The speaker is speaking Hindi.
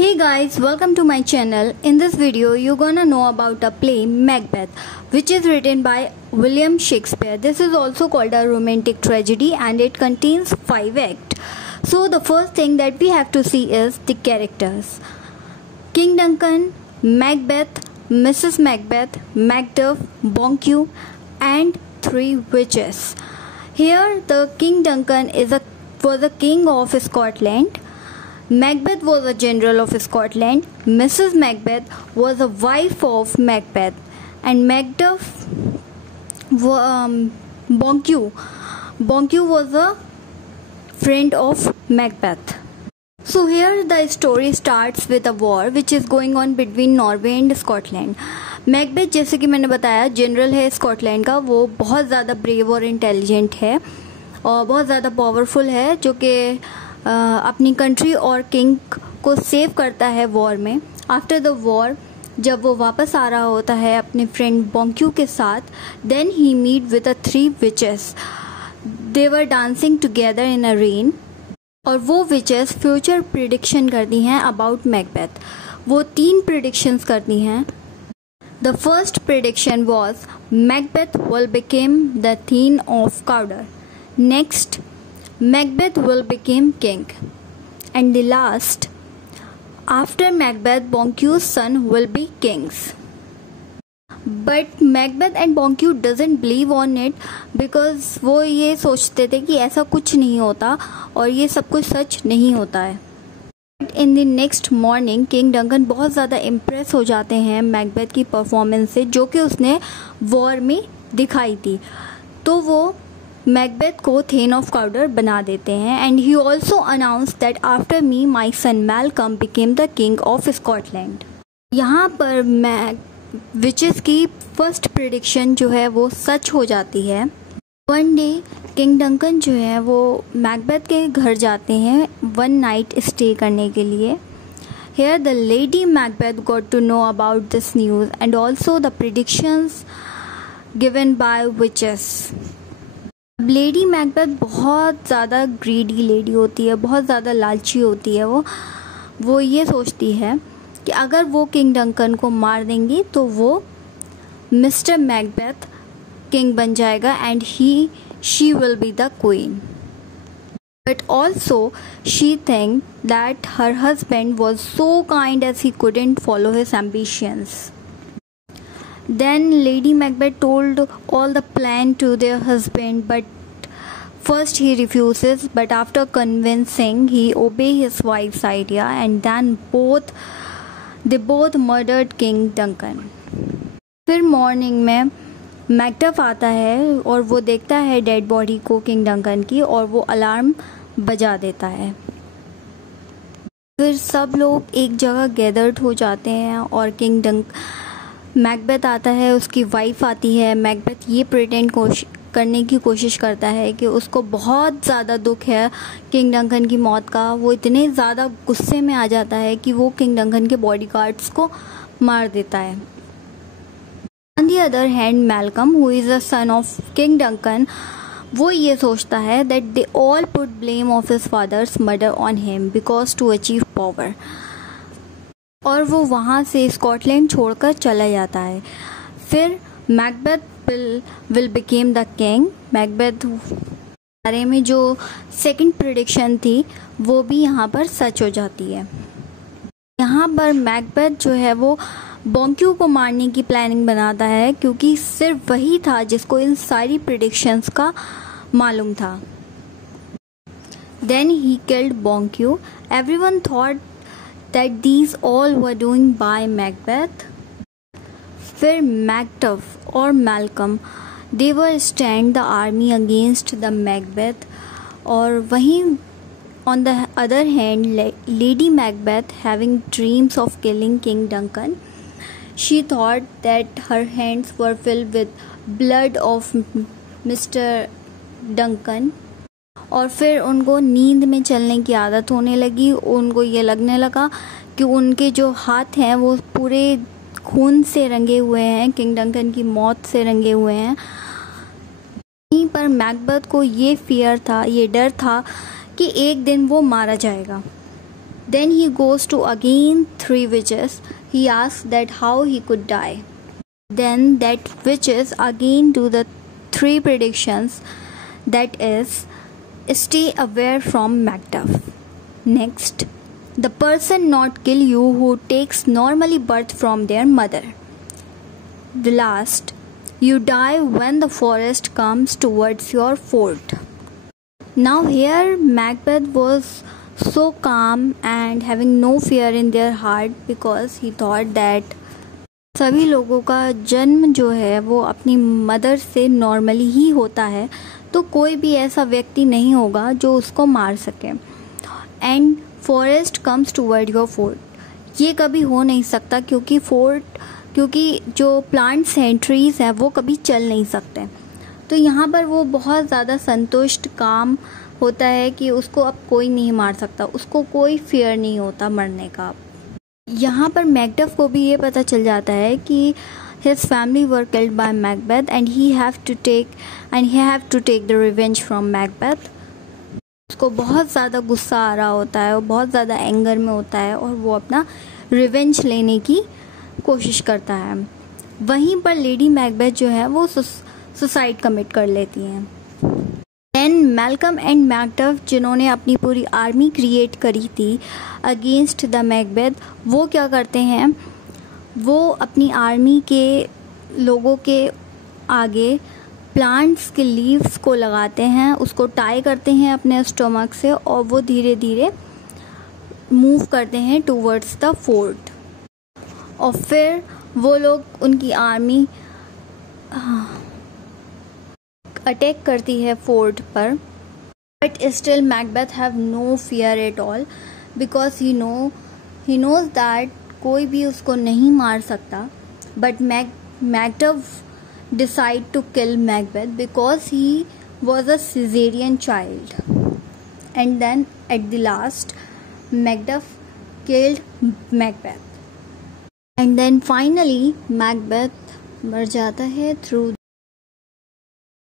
Hey guys, welcome to my channel. In this video, you're gonna know about a play Macbeth, which is written by William Shakespeare. This is also called a romantic tragedy and it contains 5 acts. So the first thing that we have to see is the characters. King Duncan, Macbeth, Mrs. Macbeth, Macduff, Banquo and 3 witches. Here the King Duncan was a king of Scotland. Macbeth was a general of Scotland. Mrs. Macbeth was a wife of Macbeth, and Macduff, Banquo was a friend of Macbeth. So here the story starts with a war which is going on between Norway and Scotland. Macbeth जैसे कि मैंने बताया जनरल है स्कॉटलैंड का. वो बहुत ज़्यादा ब्रेव और इंटेलिजेंट है और बहुत ज़्यादा पावरफुल है, जो कि अपनी कंट्री और किंग को सेव करता है वॉर में. आफ्टर द वॉर जब वो वापस आ रहा होता है अपने फ्रेंड बॉन्क्यू के साथ, then he meet with 3 witches. They were dancing together in a rain. और वो विचेस फ्यूचर प्रिडिक्शन करती हैं अबाउट मैकबेथ. वो 3 प्रिडिक्शंस करती हैं. The first prediction was Macbeth will become the thane of Cawdor. Next, Macbeth will become king, and the last, after Macbeth, Banquo's son will be kings. But Macbeth and Banquo doesn't believe on it because वो ये सोचते थे कि ऐसा कुछ नहीं होता और ये सब कुछ सच नहीं होता है. In the next morning king Duncan बहुत ज़्यादा इम्प्रेस हो जाते हैं मैकबेथ की परफॉर्मेंस से, जो कि उसने वॉर में दिखाई थी. तो वो मैकबेथ को थेन ऑफ काउडर बना देते हैं. And he also announce that after me my son Malcolm became the king of Scotland. यहाँ पर विचेस की फर्स्ट प्रिडिक्शन जो है वो सच हो जाती है. वन डे किंग डंकन जो है वो मैकबेथ के घर जाते हैं 1 नाइट स्टे करने के लिए. Here the lady Macbeth got to know about this news and also the predictions given by witches. Lady Macbeth बहुत ज़्यादा ग्रीडी लेडी होती है, बहुत ज़्यादा लालची होती है. वो ये सोचती है कि अगर वो किंग डंकन को मार देंगी तो वो मिस्टर मैकबेथ किंग बन जाएगा and she will be the queen. But also she think that her husband was so kind as he couldn't follow his ambitions. Then Lady Macbeth told all the plan to their husband, but first he refuses, but after convincing he obey his wife's idea, and then they both murdered King Duncan. फिर मॉर्निंग में मैकडफ आता है और वो देखता है डेड बॉडी को किंग डंकन की, और वो अलार्म बजा देता है. फिर सब लोग एक जगह गैदर्ड हो जाते हैं और मैकबेथ आता है, उसकी वाइफ आती है. मैकबेथ ये प्रिटेंड करने की कोशिश करता है कि उसको बहुत ज़्यादा दुख है किंग डंकन की मौत का. वो इतने ज़्यादा गुस्से में आ जाता है कि वो किंग डंकन के बॉडीगार्ड्स को मार देता है. On the other hand Malcolm, who is the son of king Duncan, वो ये सोचता है that they all put blame of his father's murder on him because to achieve power. और वो वहाँ से स्कॉटलैंड छोड़कर चला जाता है. फिर Macbeth will become the king. Macbeth बारे में जो सेकंड प्रिडिक्शन थी वो भी यहाँ पर सच हो जाती है. यहाँ पर मैकबेथ जो है वो बॉन्क्यू को मारने की प्लानिंग बनाता है, क्योंकि सिर्फ वही था जिसको इन सारी प्रिडिक्शंस का मालूम था. Then he killed Banquo. Everyone thought that these all were doing by Macbeth. फिर मैकडफ और Malcolm they were stand the army against the Macbeth. और वहीं on the other hand Lady Macbeth, having dreams of killing King Duncan, she thought that her hands were filled with blood of Mr. Duncan. और फिर उनको नींद में चलने की आदत होने लगी. उनको ये लगने लगा कि उनके जो हाथ हैं वो पूरे खून से रंगे हुए हैं, किंग डंकन की मौत से रंगे हुए हैं. वहीं पर मैकबेथ को ये फियर था, ये डर था कि एक दिन वो मारा जाएगा. Then he goes to again 3 witches. He asks that how he could die. Then that witches again do the 3 predictions, that is, stay aware from Macduff. Next, the person not kill you who takes normally birth from their mother. The last, you die when the forest comes towards your fort. Now here Macbeth was so calm and having no fear in their heart because he thought that सभी लोगों का जन्म जो है वो अपनी मदर से नॉर्मली ही होता है, तो कोई भी ऐसा व्यक्ति नहीं होगा जो उसको मार सके. And forest comes toward your fort, ये कभी हो नहीं सकता क्योंकि जो प्लांट्स हैं, ट्रीज़ हैं, वो कभी चल नहीं सकते. तो यहाँ पर वो बहुत ज़्यादा संतुष्ट काम होता है कि उसको अब कोई नहीं मार सकता, उसको कोई फियर नहीं होता मरने का. यहाँ पर मैकडफ को भी ये पता चल जाता है कि his family were killed by Macbeth and he have to take the revenge from Macbeth. उसको बहुत ज़्यादा गुस्सा आ रहा होता है, वो बहुत ज़्यादा एंगर में होता है और वो अपना रिवेंज लेने की कोशिश करता है. वहीं पर लेडी मैकबेथ जो है वो सुसाइड कमिट कर लेती हैं. देन मैल्कम एंड मैकडफ जिन्होंने अपनी पूरी आर्मी क्रिएट करी थी अगेंस्ट द मैकबेथ, वो क्या करते हैं, वो अपनी आर्मी के लोगों के आगे प्लांट्स के लीव्स को लगाते हैं, उसको टाई करते हैं अपने स्टोमक से और वो धीरे धीरे मूव करते हैं टूवर्ड्स द फोर्ट. और फिर वो लोग, उनकी आर्मी अटैक करती है फोर्ट पर. But still Macbeth have no fear at all because he knows that कोई भी उसको नहीं मार सकता. But Macduff decide to kill Macbeth because he was a Caesarean child. And then at the last Macduff killed Macbeth. And then finally Macbeth मर जाता है through